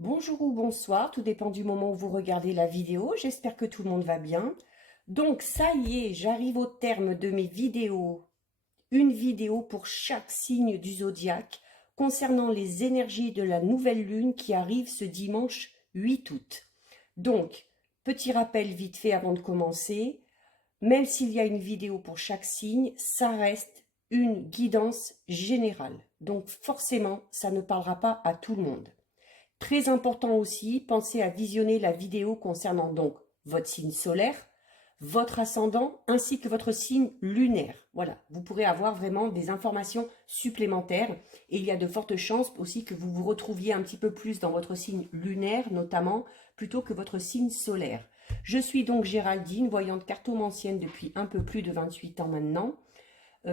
Bonjour ou bonsoir, tout dépend du moment où vous regardez la vidéo. J'espère que tout le monde va bien. Donc ça y est, j'arrive au terme de mes vidéos. Une vidéo pour chaque signe du zodiaque concernant les énergies de la nouvelle lune qui arrive ce dimanche 8 août. Donc, petit rappel vite fait avant de commencer. Même s'il y a une vidéo pour chaque signe, ça reste une guidance générale. Donc forcément, ça ne parlera pas à tout le monde. Très important aussi, pensez à visionner la vidéo concernant donc votre signe solaire, votre ascendant ainsi que votre signe lunaire. Voilà, vous pourrez avoir vraiment des informations supplémentaires et il y a de fortes chances aussi que vous vous retrouviez un petit peu plus dans votre signe lunaire notamment plutôt que votre signe solaire. Je suis donc Géraldine, voyante cartomancienne depuis un peu plus de 28 ans maintenant.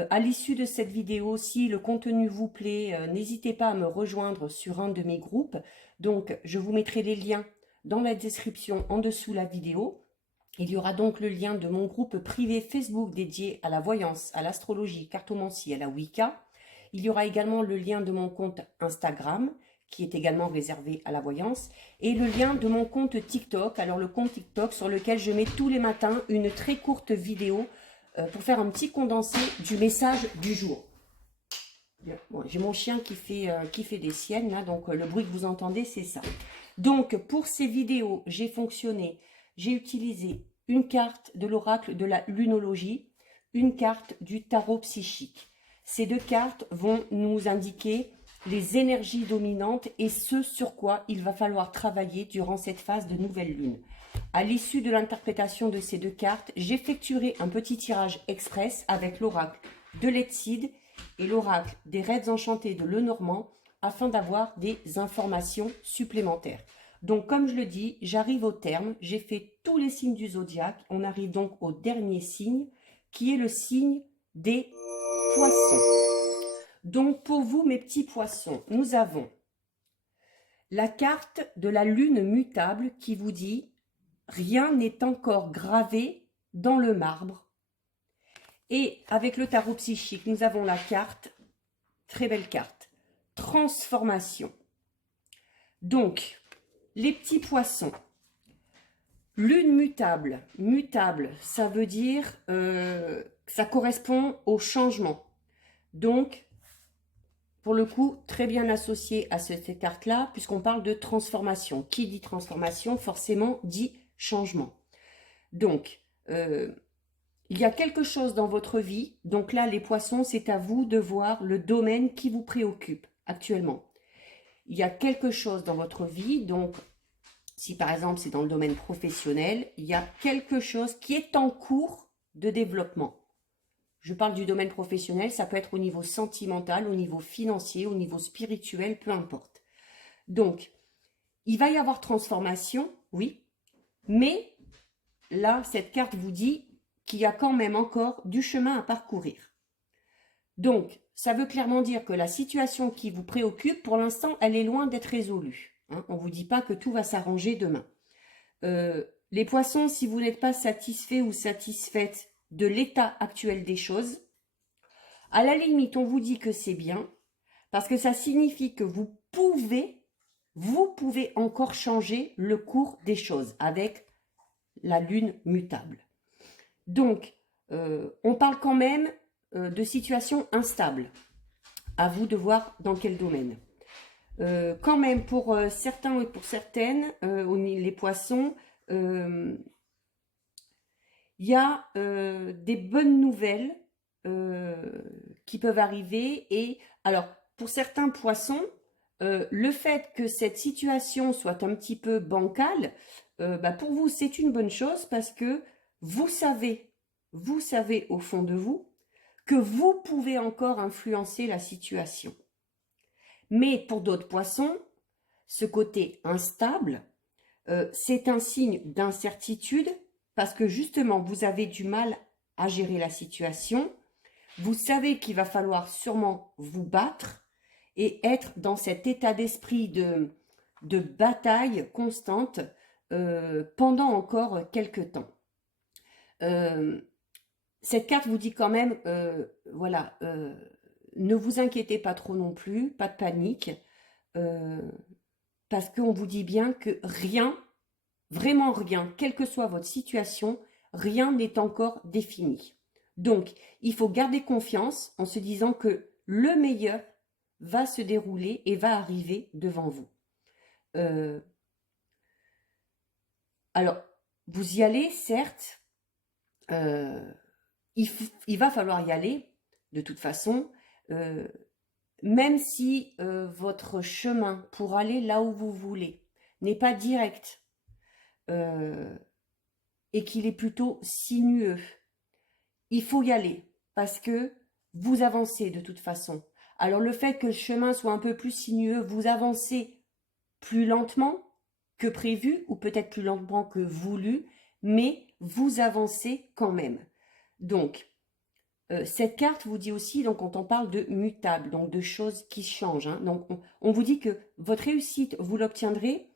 À l'issue de cette vidéo, si le contenu vous plaît, n'hésitez pas à me rejoindre sur un de mes groupes. Donc, je vous mettrai les liens dans la description en dessous la vidéo. Il y aura donc le lien de mon groupe privé Facebook dédié à la voyance, à l'astrologie, cartomancie, à la Wicca. Il y aura également le lien de mon compte Instagram, qui est également réservé à la voyance, et le lien de mon compte TikTok. Alors le compte TikTok sur lequel je mets tous les matins une très courte vidéo pour faire un petit condensé du message du jour. Bon, j'ai mon chien qui fait des siennes, là, donc le bruit que vous entendez, c'est ça. Donc, pour ces vidéos, j'ai utilisé une carte de l'oracle de la lunologie, une carte du tarot psychique. Ces deux cartes vont nous indiquer les énergies dominantes et ce sur quoi il va falloir travailler durant cette phase de nouvelle lune. À l'issue de l'interprétation de ces deux cartes, j'effectuerai un petit tirage express avec l'oracle de Letsid et l'oracle des Raids Enchantés de Lenormand afin d'avoir des informations supplémentaires. Donc comme je le dis, j'arrive au terme, j'ai fait tous les signes du zodiaque, on arrive donc au dernier signe qui est le signe des poissons. Donc pour vous mes petits poissons, nous avons la carte de la lune mutable qui vous dit rien n'est encore gravé dans le marbre. Et avec le tarot psychique, nous avons la carte, très belle carte, transformation. Donc, les petits poissons, lune mutable, mutable, ça veut dire, ça correspond au changement. Donc, pour le coup, très bien associé à cette carte-là, puisqu'on parle de transformation. Qui dit transformation, forcément, dit changement. Donc, il y a quelque chose dans votre vie, donc là, les poissons, c'est à vous de voir le domaine qui vous préoccupe actuellement. Il y a quelque chose dans votre vie, donc si par exemple c'est dans le domaine professionnel, il y a quelque chose qui est en cours de développement. Je parle du domaine professionnel, ça peut être au niveau sentimental, au niveau financier, au niveau spirituel, peu importe. Donc, il va y avoir transformation, oui, mais là, cette carte vous dit qu'il y a quand même encore du chemin à parcourir. Donc, ça veut clairement dire que la situation qui vous préoccupe, pour l'instant, elle est loin d'être résolue. Hein. On ne vous dit pas que tout va s'arranger demain. Les poissons, si vous n'êtes pas satisfait ou satisfaite de l'état actuel des choses, à la limite, on vous dit que c'est bien, parce que ça signifie que vous pouvez encore changer le cours des choses avec la lune mutable. Donc, on parle quand même de situation instable. À vous de voir dans quel domaine. Quand même, pour certains et pour certaines, les poissons, il y a des bonnes nouvelles qui peuvent arriver. Et alors, pour certains poissons, le fait que cette situation soit un petit peu bancale, pour vous, c'est une bonne chose parce que vous savez au fond de vous que vous pouvez encore influencer la situation. Mais pour d'autres poissons, ce côté instable, c'est un signe d'incertitude parce que justement, vous avez du mal à gérer la situation. Vous savez qu'il va falloir sûrement vous battre et être dans cet état d'esprit de bataille constante pendant encore quelques temps. Cette carte vous dit quand même, voilà, ne vous inquiétez pas trop non plus, pas de panique. parce qu'on vous dit bien que rien, vraiment rien, quelle que soit votre situation, rien n'est encore défini. Donc, il faut garder confiance en se disant que le meilleur va se dérouler et va arriver devant vous. Alors, vous y allez, certes, il va falloir y aller, de toute façon, même si votre chemin pour aller là où vous voulez n'est pas direct et qu'il est plutôt sinueux, il faut y aller parce que vous avancez de toute façon. Alors le fait que le chemin soit un peu plus sinueux, vous avancez plus lentement que prévu ou peut-être plus lentement que voulu, mais vous avancez quand même. Donc, cette carte vous dit aussi, donc quand on parle de mutable, donc de choses qui changent, hein, donc on vous dit que votre réussite, vous l'obtiendrez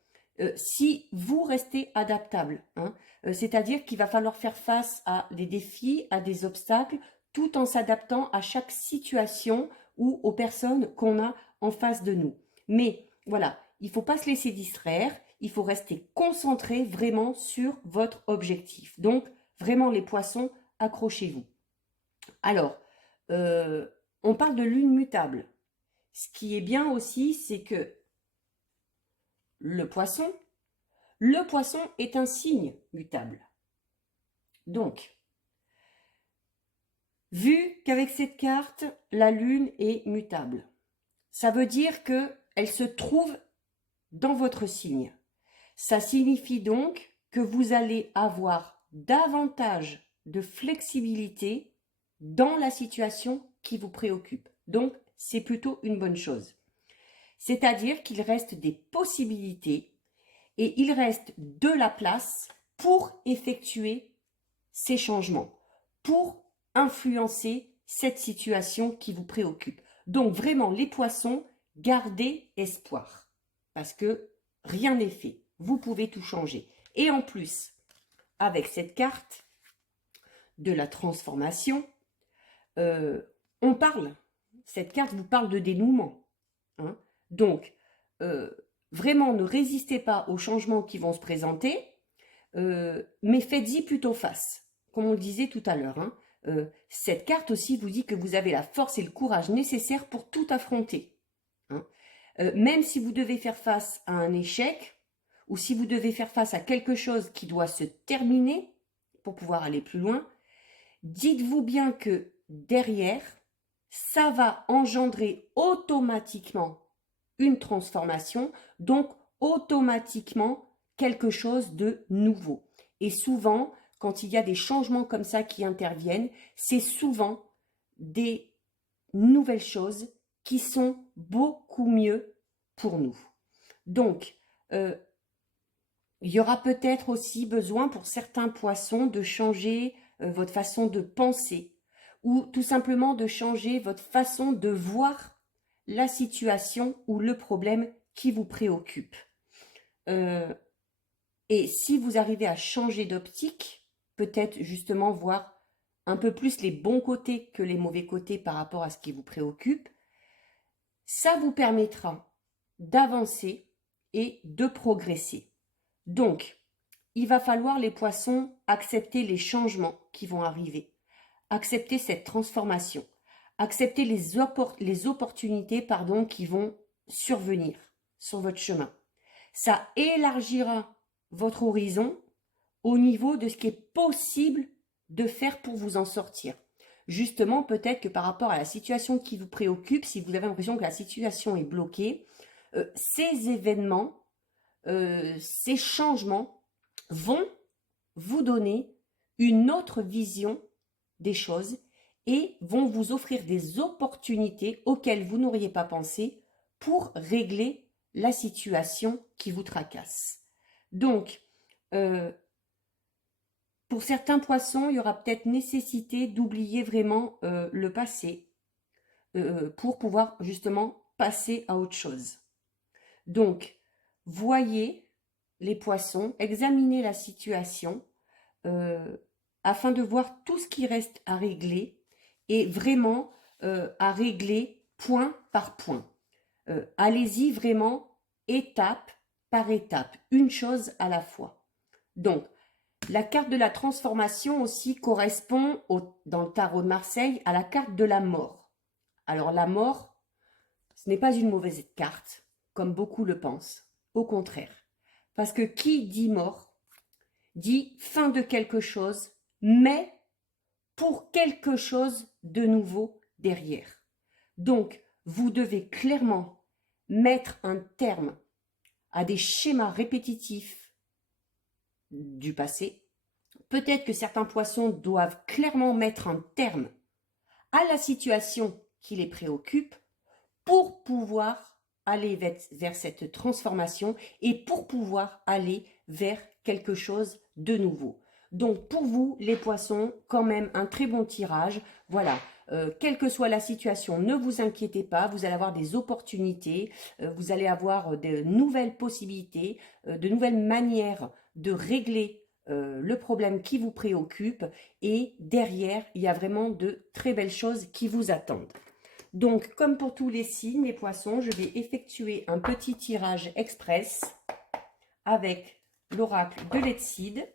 si vous restez adaptable, hein, c'est-à-dire qu'il va falloir faire face à des défis, à des obstacles, tout en s'adaptant à chaque situation ou aux personnes qu'on a en face de nous. Mais voilà, il ne faut pas se laisser distraire, il faut rester concentré vraiment sur votre objectif. Donc, vraiment les poissons, accrochez-vous. Alors, on parle de lune mutable. Ce qui est bien aussi, c'est que le poisson est un signe mutable. Donc, vu qu'avec cette carte, la lune est mutable, ça veut dire qu'elle se trouve dans votre signe. Ça signifie donc que vous allez avoir davantage de flexibilité dans la situation qui vous préoccupe. Donc, c'est plutôt une bonne chose. C'est-à-dire qu'il reste des possibilités et il reste de la place pour effectuer ces changements, pour influencer cette situation qui vous préoccupe. Donc, vraiment, les poissons, gardez espoir parce que rien n'est fait. Vous pouvez tout changer. Et en plus, avec cette carte de la transformation, cette carte vous parle de dénouement. Hein. Donc, vraiment, ne résistez pas aux changements qui vont se présenter, mais faites-y plutôt face, comme on le disait tout à l'heure. Hein. Cette carte aussi vous dit que vous avez la force et le courage nécessaires pour tout affronter. Hein. Même si vous devez faire face à un échec, ou si vous devez faire face à quelque chose qui doit se terminer pour pouvoir aller plus loin, dites-vous bien que derrière, ça va engendrer automatiquement une transformation, donc automatiquement quelque chose de nouveau. Et souvent, quand il y a des changements comme ça qui interviennent, c'est souvent des nouvelles choses qui sont beaucoup mieux pour nous. Donc, il y aura peut-être aussi besoin pour certains poissons de changer votre façon de penser ou tout simplement de changer votre façon de voir la situation ou le problème qui vous préoccupe. Et si vous arrivez à changer d'optique, peut-être justement voir un peu plus les bons côtés que les mauvais côtés par rapport à ce qui vous préoccupe, ça vous permettra d'avancer et de progresser. Donc, il va falloir, les poissons, accepter les changements qui vont arriver, accepter cette transformation, accepter les opportunités qui vont survenir sur votre chemin. Ça élargira votre horizon au niveau de ce qui est possible de faire pour vous en sortir. Justement, peut-être que par rapport à la situation qui vous préoccupe, si vous avez l'impression que la situation est bloquée, ces événements, ces changements vont vous donner une autre vision des choses et vont vous offrir des opportunités auxquelles vous n'auriez pas pensé pour régler la situation qui vous tracasse. Donc, pour certains poissons, il y aura peut-être nécessité d'oublier vraiment le passé pour pouvoir justement passer à autre chose. Donc, voyez les poissons, examinez la situation afin de voir tout ce qui reste à régler et vraiment à régler point par point. Allez-y vraiment étape par étapes, une chose à la fois. Donc, la carte de la transformation aussi correspond, dans le tarot de Marseille, à la carte de la mort. Alors la mort, ce n'est pas une mauvaise carte, comme beaucoup le pensent. Au contraire. Parce que qui dit mort, dit fin de quelque chose, mais pour quelque chose de nouveau derrière. Donc, vous devez clairement mettre un terme à des schémas répétitifs du passé. Peut-être que certains poissons doivent clairement mettre un terme à la situation qui les préoccupe pour pouvoir aller vers cette transformation et pour pouvoir aller vers quelque chose de nouveau. Donc pour vous, les poissons, quand même un très bon tirage. Voilà, quelle que soit la situation, ne vous inquiétez pas, vous allez avoir des opportunités, vous allez avoir de nouvelles possibilités, de nouvelles manières de régler le problème qui vous préoccupe, et derrière, il y a vraiment de très belles choses qui vous attendent. Donc, comme pour tous les signes, les poissons, je vais effectuer un petit tirage express avec l'oracle de Letseed,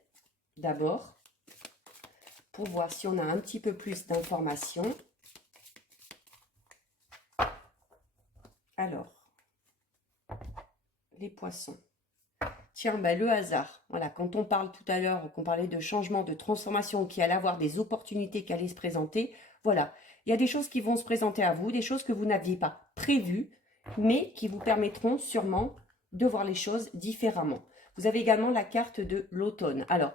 d'abord, pour voir si on a un petit peu plus d'informations. Alors, les poissons. Tiens, ben, le hasard. Voilà, quand on parle tout à l'heure, qu'on parlait de changement, de transformation, qui allait avoir des opportunités qui allaient se présenter, voilà. Il y a des choses qui vont se présenter à vous, des choses que vous n'aviez pas prévues, mais qui vous permettront sûrement de voir les choses différemment. Vous avez également la carte de l'automne. Alors,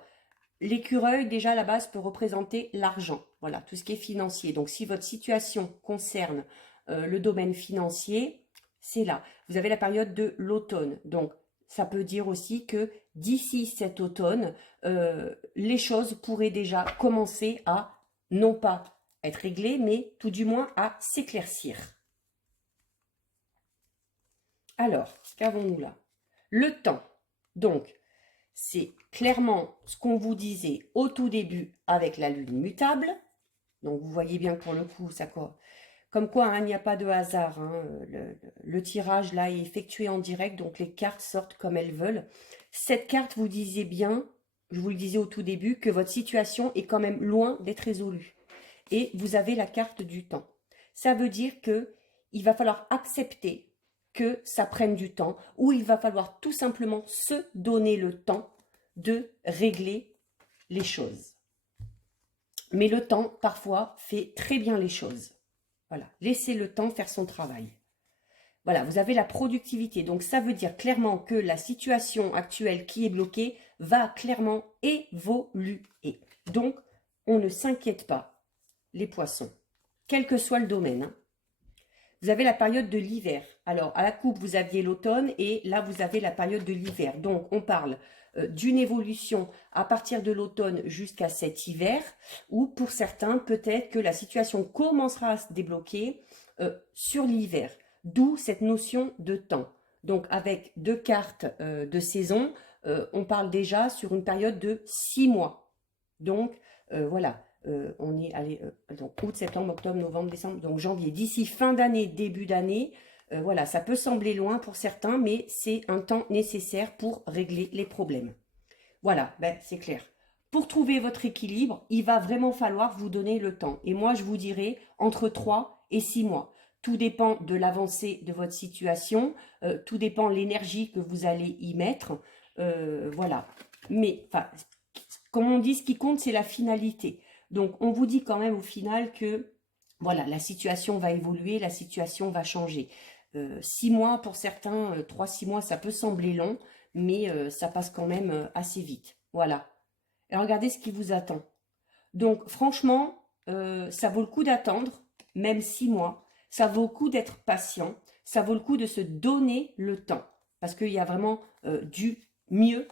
l'écureuil, déjà, à la base, peut représenter l'argent. Voilà, tout ce qui est financier. Donc, si votre situation concerne le domaine financier, c'est là. Vous avez la période de l'automne. Donc, ça peut dire aussi que d'ici cet automne, les choses pourraient déjà commencer à, non pas être réglées, mais tout du moins à s'éclaircir. Alors, qu'avons-nous là? Le temps. Donc, c'est clairement ce qu'on vous disait au tout début avec la lune mutable. Donc, vous voyez bien que pour le coup, ça comme quoi, hein, il n'y a pas de hasard. Hein. Le tirage, là, est effectué en direct, donc les cartes sortent comme elles veulent. Cette carte, vous disiez bien, je vous le disais au tout début, que votre situation est quand même loin d'être résolue. Et vous avez la carte du temps. Ça veut dire que il va falloir accepter que ça prenne du temps, ou il va falloir tout simplement se donner le temps de régler les choses. Mais le temps, parfois, fait très bien les choses. Voilà, laissez le temps faire son travail. Voilà, vous avez la productivité. Donc, ça veut dire clairement que la situation actuelle qui est bloquée va clairement évoluer. Donc, on ne s'inquiète pas, les poissons, quel que soit le domaine. Hein. Vous avez la période de l'hiver. Alors, à la coupe, vous aviez l'automne et là, vous avez la période de l'hiver. Donc, on parle d'une évolution à partir de l'automne jusqu'à cet hiver, où pour certains, peut-être que la situation commencera à se débloquer sur l'hiver. D'où cette notion de temps. Donc, avec deux cartes de saison, on parle déjà sur une période de 6 mois. Donc, voilà. On est allé donc août, septembre, octobre, novembre, décembre, donc janvier. D'ici fin d'année, début d'année, voilà, ça peut sembler loin pour certains, mais c'est un temps nécessaire pour régler les problèmes. Voilà, ben, c'est clair. Pour trouver votre équilibre, il va vraiment falloir vous donner le temps. Et moi, je vous dirais entre 3 et 6 mois. Tout dépend de l'avancée de votre situation, tout dépend de l'énergie que vous allez y mettre. Voilà. Mais, comme on dit, ce qui compte, c'est la finalité. Donc, on vous dit quand même au final que, voilà, la situation va évoluer, la situation va changer. 6 mois pour certains, 3-6 mois, ça peut sembler long, mais ça passe quand même assez vite. Voilà. Et regardez ce qui vous attend. Donc, franchement, ça vaut le coup d'attendre, même 6 mois. Ça vaut le coup d'être patient. Ça vaut le coup de se donner le temps. Parce qu'il y a vraiment du mieux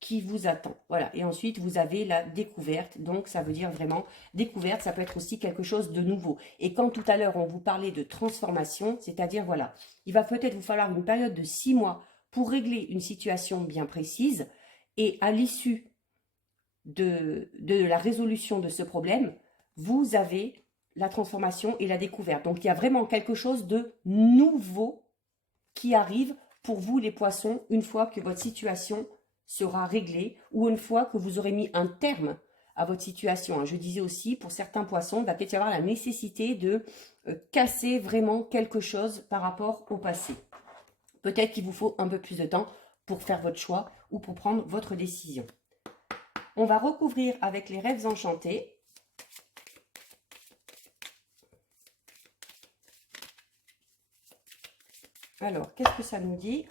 qui vous attend. Voilà. Et ensuite, vous avez la découverte. Donc, ça veut dire vraiment découverte. Ça peut être aussi quelque chose de nouveau. Et quand tout à l'heure, on vous parlait de transformation, c'est-à-dire, voilà, il va peut-être vous falloir une période de 6 mois pour régler une situation bien précise. Et à l'issue de la résolution de ce problème, vous avez la transformation et la découverte. Donc, il y a vraiment quelque chose de nouveau qui arrive pour vous les poissons une fois que votre situation sera réglée ou une fois que vous aurez mis un terme à votre situation. Je disais aussi, pour certains poissons, il va peut-être y avoir la nécessité de casser vraiment quelque chose par rapport au passé. Peut-être qu'il vous faut un peu plus de temps pour faire votre choix ou pour prendre votre décision. On va recouvrir avec les rêves enchantés. Alors, qu'est-ce que ça nous dit?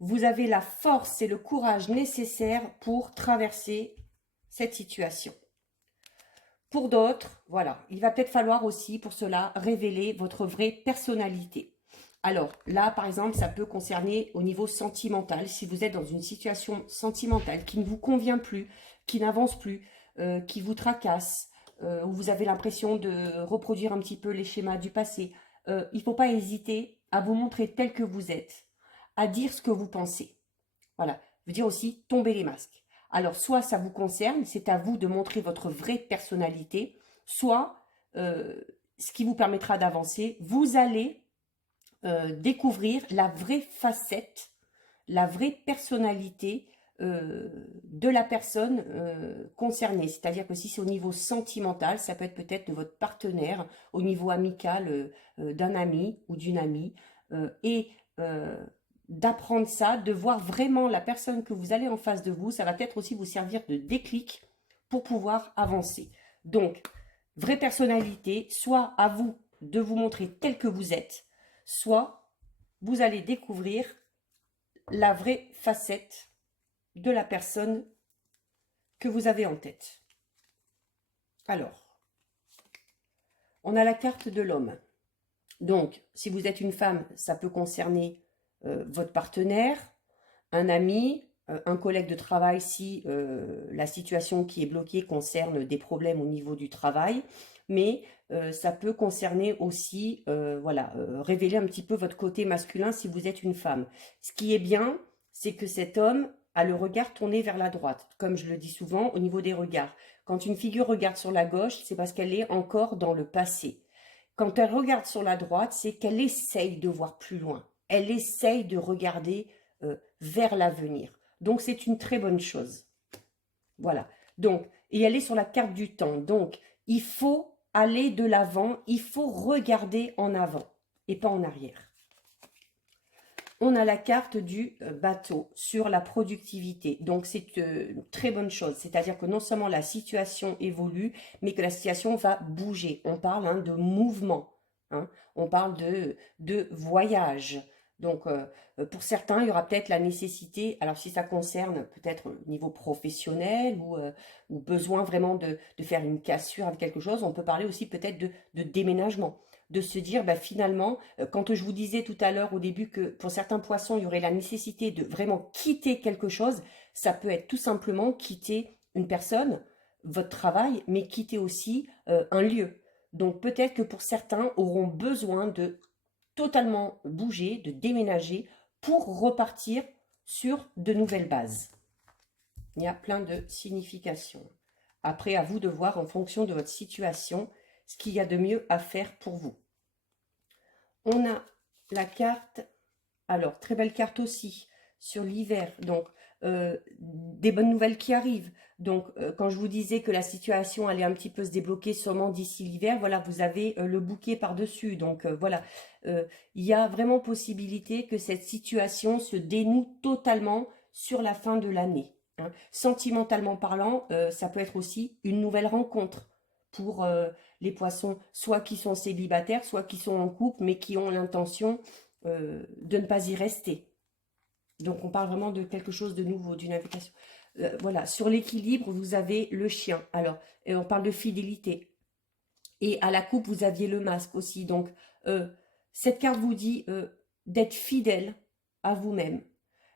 Vous avez la force et le courage nécessaires pour traverser cette situation. Pour d'autres, voilà, il va peut-être falloir aussi pour cela révéler votre vraie personnalité. Alors là, par exemple, ça peut concerner au niveau sentimental. Si vous êtes dans une situation sentimentale qui ne vous convient plus, qui n'avance plus, qui vous tracasse, où vous avez l'impression de reproduire un petit peu les schémas du passé, il ne faut pas hésiter à vous montrer tel que vous êtes, à dire ce que vous pensez. Voilà, je veux dire aussi tomber les masques. Alors, soit ça vous concerne, c'est à vous de montrer votre vraie personnalité, soit, ce qui vous permettra d'avancer, vous allez découvrir la vraie facette, la vraie personnalité de la personne concernée. C'est-à-dire que si c'est au niveau sentimental, ça peut être peut-être de votre partenaire, au niveau amical d'un ami ou d'une amie, et d'apprendre ça, de voir vraiment la personne que vous allez en face de vous, ça va peut-être aussi vous servir de déclic pour pouvoir avancer. Donc, vraie personnalité, soit à vous de vous montrer tel que vous êtes, soit vous allez découvrir la vraie facette de la personne que vous avez en tête. Alors, on a la carte de l'homme. Donc, si vous êtes une femme, ça peut concerner votre partenaire, un ami, un collègue de travail si la situation qui est bloquée concerne des problèmes au niveau du travail, mais ça peut concerner aussi, voilà, révéler un petit peu votre côté masculin si vous êtes une femme. Ce qui est bien, c'est que cet homme a le regard tourné vers la droite, comme je le dis souvent au niveau des regards. Quand une figure regarde sur la gauche, c'est parce qu'elle est encore dans le passé. Quand elle regarde sur la droite, c'est qu'elle essaye de voir plus loin. Elle essaye de regarder vers l'avenir. Donc, c'est une très bonne chose. Voilà. Donc, et elle est sur la carte du temps. Donc, il faut aller de l'avant, il faut regarder en avant et pas en arrière. On a la carte du bateau sur la productivité. Donc, c'est une très bonne chose. C'est-à-dire que non seulement la situation évolue, mais que la situation va bouger. On parle de mouvement. On parle de voyage. Donc, pour certains, il y aura peut-être la nécessité, alors si ça concerne peut-être au niveau professionnel ou besoin vraiment de faire une cassure avec quelque chose, on peut parler aussi peut-être de déménagement, de se dire finalement, quand je vous disais tout à l'heure au début que pour certains poissons, il y aurait la nécessité de vraiment quitter quelque chose, ça peut être tout simplement quitter une personne, votre travail, mais quitter aussi un lieu. Donc peut-être que pour certains auront besoin de totalement bouger, de déménager pour repartir sur de nouvelles bases. Il y a plein de significations. Après, à vous de voir en fonction de votre situation ce qu'il y a de mieux à faire pour vous. On a la carte, alors très belle carte aussi, sur l'hiver, donc des bonnes nouvelles qui arrivent. Donc quand je vous disais que la situation allait un petit peu se débloquer sûrement d'ici l'hiver, voilà, vous avez le bouquet par-dessus. Donc voilà, il y a vraiment possibilité que cette situation se dénoue totalement sur la fin de l'année. Sentimentalement parlant, ça peut être aussi une nouvelle rencontre pour les poissons, soit qui sont célibataires, soit qui sont en couple, mais qui ont l'intention de ne pas y rester. Donc on parle vraiment de quelque chose de nouveau, d'une invitation. Voilà, sur l'équilibre, vous avez le chien. Alors, on parle de fidélité. Et à la coupe, vous aviez le masque aussi. Donc, cette carte vous dit d'être fidèle à vous-même,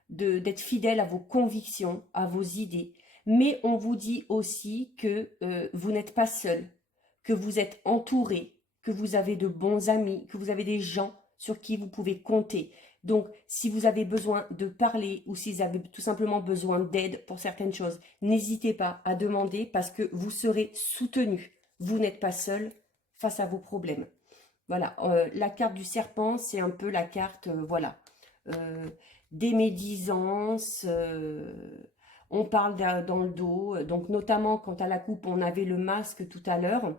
d'être fidèle à vos convictions, à vos idées. Mais on vous dit aussi que vous n'êtes pas seul, que vous êtes entouré, que vous avez de bons amis, que vous avez des gens sur qui vous pouvez compter. Donc, si vous avez besoin de parler ou si vous avez tout simplement besoin d'aide pour certaines choses, n'hésitez pas à demander parce que vous serez soutenu. Vous n'êtes pas seul face à vos problèmes. Voilà, la carte du serpent, c'est un peu la carte, voilà, des médisances, on parle dans le dos, donc notamment quant à la coupe, on avait le masque tout à l'heure.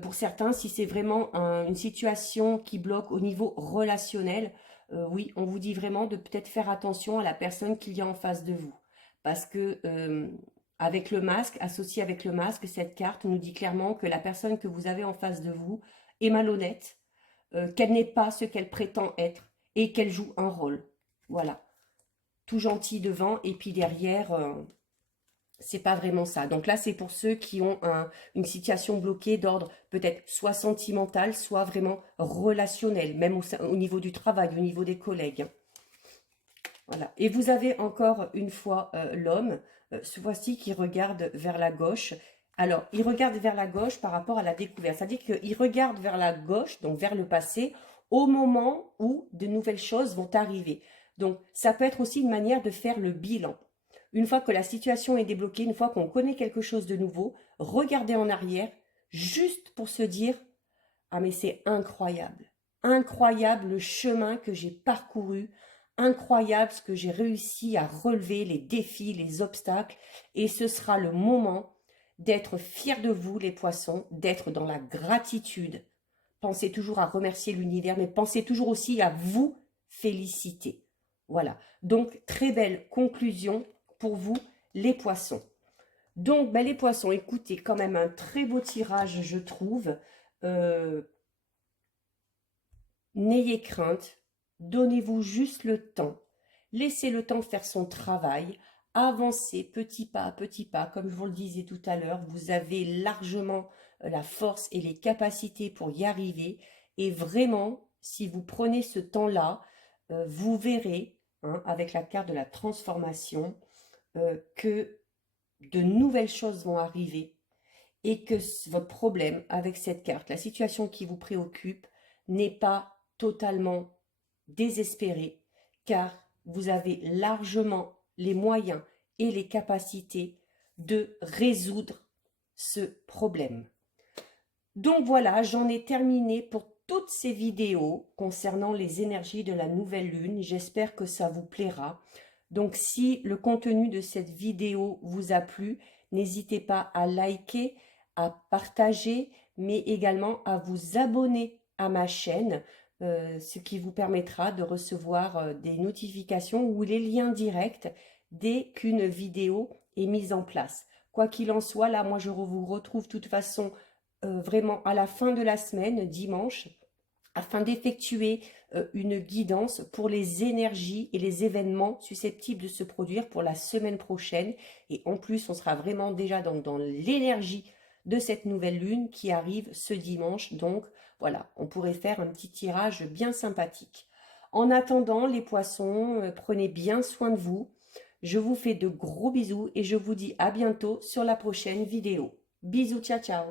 Pour certains, si c'est vraiment une situation qui bloque au niveau relationnel, oui, on vous dit vraiment de peut-être faire attention à la personne qu'il y a en face de vous. Parce que avec le masque, associé avec le masque, cette carte nous dit clairement que la personne que vous avez en face de vous est malhonnête, qu'elle n'est pas ce qu'elle prétend être et qu'elle joue un rôle. Voilà. Tout gentil devant et puis derrière, c'est pas vraiment ça. Donc là, c'est pour ceux qui ont une situation bloquée d'ordre peut-être soit sentimental, soit vraiment relationnel, même au niveau du travail, au niveau des collègues. Voilà. Et vous avez encore une fois l'homme, ce fois-ci qui regarde vers la gauche. Alors, il regarde vers la gauche par rapport à la découverte. C'est-à-dire qu'il regarde vers la gauche, donc vers le passé, au moment où de nouvelles choses vont arriver. Donc, ça peut être aussi une manière de faire le bilan. Une fois que la situation est débloquée, une fois qu'on connaît quelque chose de nouveau, regarder en arrière, juste pour se dire, ah mais c'est incroyable. Incroyable le chemin que j'ai parcouru, incroyable ce que j'ai réussi à relever, les défis, les obstacles. Et ce sera le moment d'être fier de vous, les poissons, d'être dans la gratitude. Pensez toujours à remercier l'univers, mais pensez toujours aussi à vous féliciter. Voilà. Donc, très belle conclusion pour vous, les poissons. Donc, ben, les poissons, écoutez, quand même un très beau tirage, je trouve. Euh, N'ayez crainte, donnez-vous juste le temps, laissez le temps faire son travail, avancez petit pas, comme je vous le disais tout à l'heure, vous avez largement la force et les capacités pour y arriver, et vraiment, si vous prenez ce temps-là, vous verrez, hein, avec la carte de la transformation, que de nouvelles choses vont arriver, et que votre problème avec cette carte, la situation qui vous préoccupe, n'est pas totalement désespéré, car vous avez largement les moyens et les capacités de résoudre ce problème. Donc voilà, j'en ai terminé pour toutes ces vidéos concernant les énergies de la nouvelle lune. J'espère que ça vous plaira. Donc si le contenu de cette vidéo vous a plu, n'hésitez pas à liker, à partager, mais également à vous abonner à ma chaîne, ce qui vous permettra de recevoir des notifications ou les liens directs dès qu'une vidéo est mise en place. Quoi qu'il en soit, là, moi je vous retrouve de toute façon vraiment à la fin de la semaine, dimanche, afin d'effectuer une guidance pour les énergies et les événements susceptibles de se produire pour la semaine prochaine. Et en plus, on sera vraiment déjà dans l'énergie de cette nouvelle lune qui arrive ce dimanche. Donc voilà, on pourrait faire un petit tirage bien sympathique. En attendant, les poissons, prenez bien soin de vous. Je vous fais de gros bisous et je vous dis à bientôt sur la prochaine vidéo. Bisous, ciao ciao.